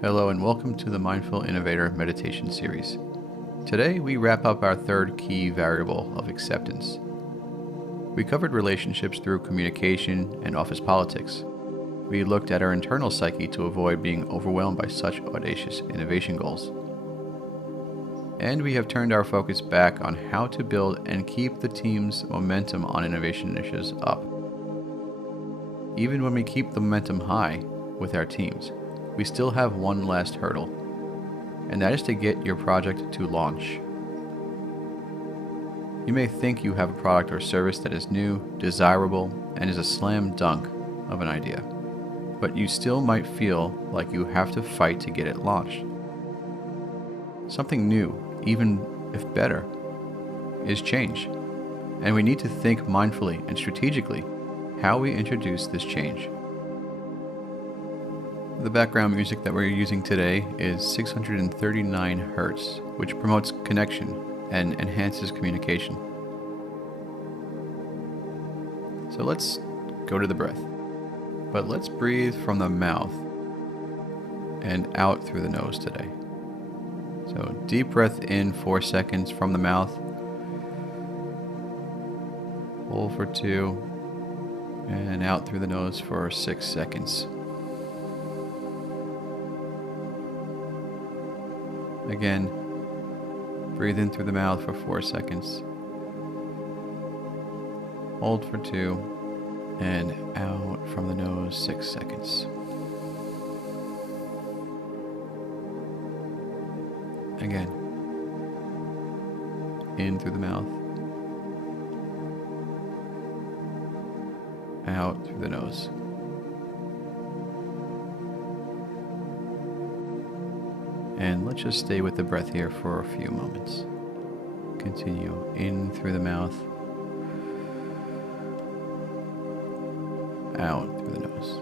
Hello and welcome to the Mindful Innovator Meditation Series. Today we wrap up our third key variable of acceptance. We covered relationships through communication and office politics. We looked at our internal psyche to avoid being overwhelmed by such audacious innovation goals. And we have turned our focus back on how to build and keep the team's momentum on innovation initiatives up. Even when we keep the momentum high with our teams, we still have one last hurdle, and that is to get your project to launch. You may think you have a product or service that is new, desirable, and is a slam dunk of an idea, but you still might feel like you have to fight to get it launched. Something new, even if better, is change, and we need to think mindfully and strategically how we introduce this change. The background music that we're using today is 639 Hz, which promotes connection and enhances communication. So let's go to the breath. But let's breathe from the mouth and out through the nose today. So deep breath in 4 seconds from the mouth. Hold for 2, and out through the nose for 6 seconds. Again, breathe in through the mouth for 4 seconds. Hold for 2, and out from the nose 6 seconds. Again, in through the mouth, out through the nose. And let's just stay with the breath here for a few moments. Continue in through the mouth, out through the nose.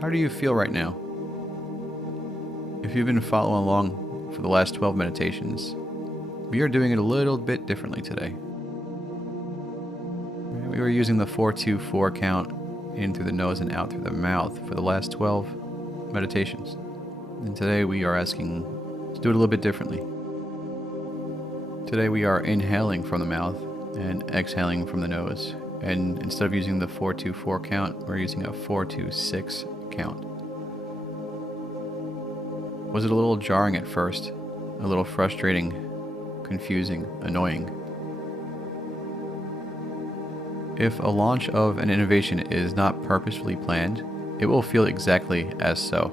How do you feel right now? If you've been following along for the last 12 meditations, we are doing it a little bit differently today. We were using the 4-2-4 count in through the nose and out through the mouth for the last 12 meditations. And today we are asking to do it a little bit differently. Today we are inhaling from the mouth and exhaling from the nose. And instead of using the 4-2-4 count, we're using a 4-2-6 count. Was it a little jarring at first? A little frustrating, confusing, annoying? If a launch of an innovation is not purposefully planned, it will feel exactly as so.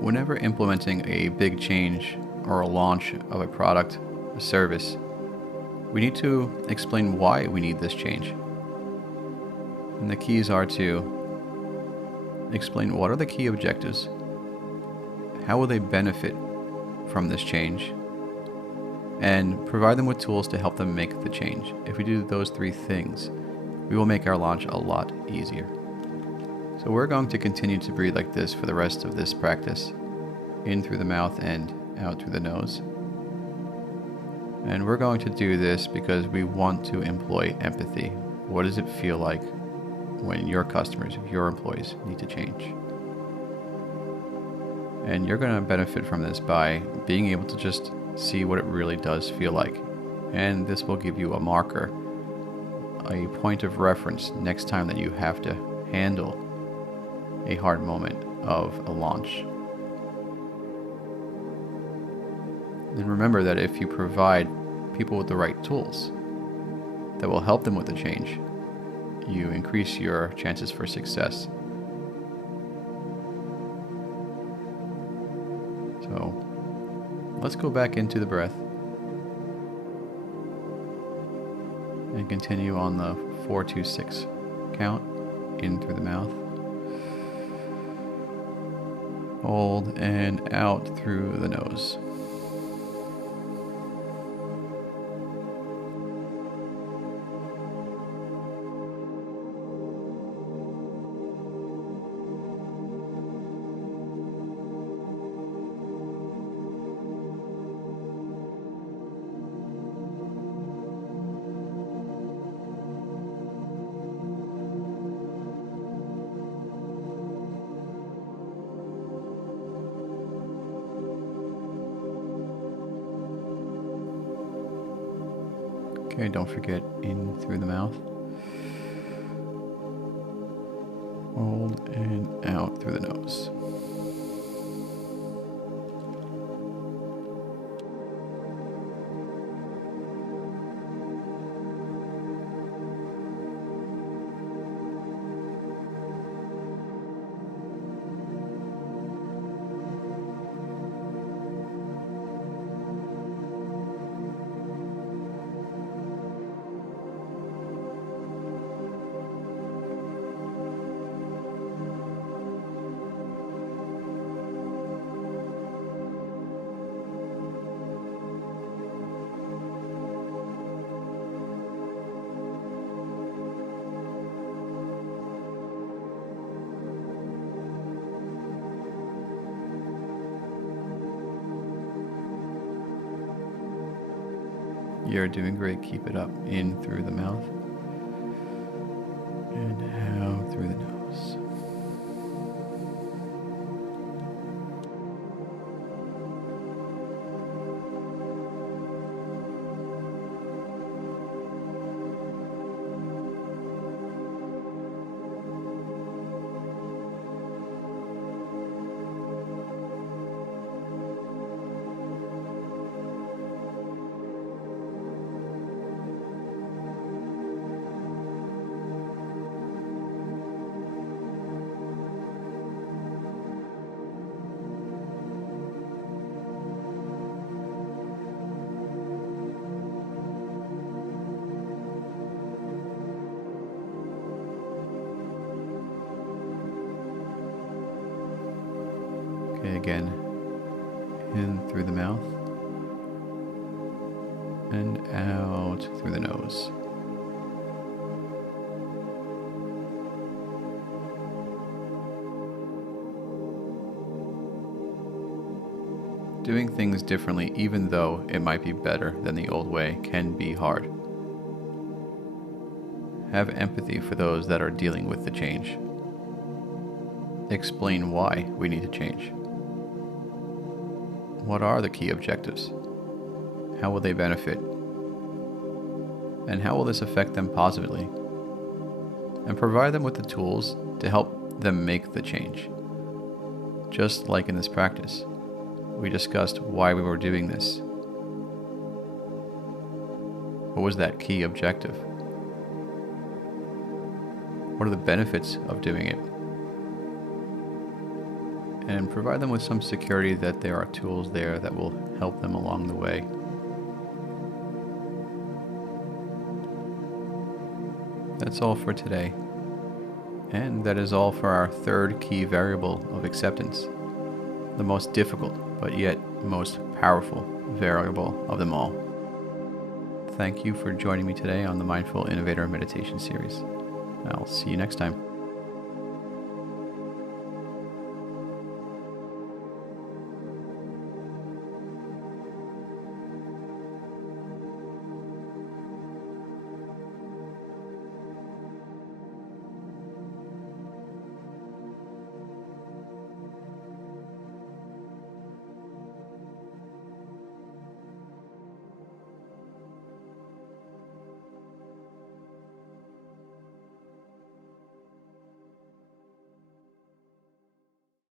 Whenever implementing a big change or a launch of a product, a service, we need to explain why we need this change. And the keys are to explain what are the key objectives, how will they benefit from this change, and provide them with tools to help them make the change. If we do those three things, we will make our launch a lot easier. So we're going to continue to breathe like this for the rest of this practice, in through the mouth and out through the nose. And we're going to do this because we want to employ empathy. What does it feel like when your customers, your employees need to change? And you're going to benefit from this by being able to just see what it really does feel like. And this will give you a marker, a point of reference next time that you have to handle a hard moment of a launch. And remember that if you provide people with the right tools that will help them with the change, you increase your chances for success. So let's go back into the breath and continue on the 4-2-6 count, in through the mouth. Hold and out through the nose. Okay, don't forget in through the mouth. Hold and out through the nose. You're doing great. Keep it up. In through the mouth and out through the nose. Okay, again, in through the mouth and out through the nose. Doing things differently, even though it might be better than the old way, can be hard. Have empathy for those that are dealing with the change. Explain why we need to change. What are the key objectives? How will they benefit? And how will this affect them positively? And provide them with the tools to help them make the change. Just like in this practice, we discussed why we were doing this. What was that key objective? What are the benefits of doing it? And provide them with some security that there are tools there that will help them along the way. That's all for today. And that is all for our third key variable of acceptance, the most difficult but yet most powerful variable of them all. Thank you for joining me today on the Mindful Innovator Meditation Series. I'll see you next time.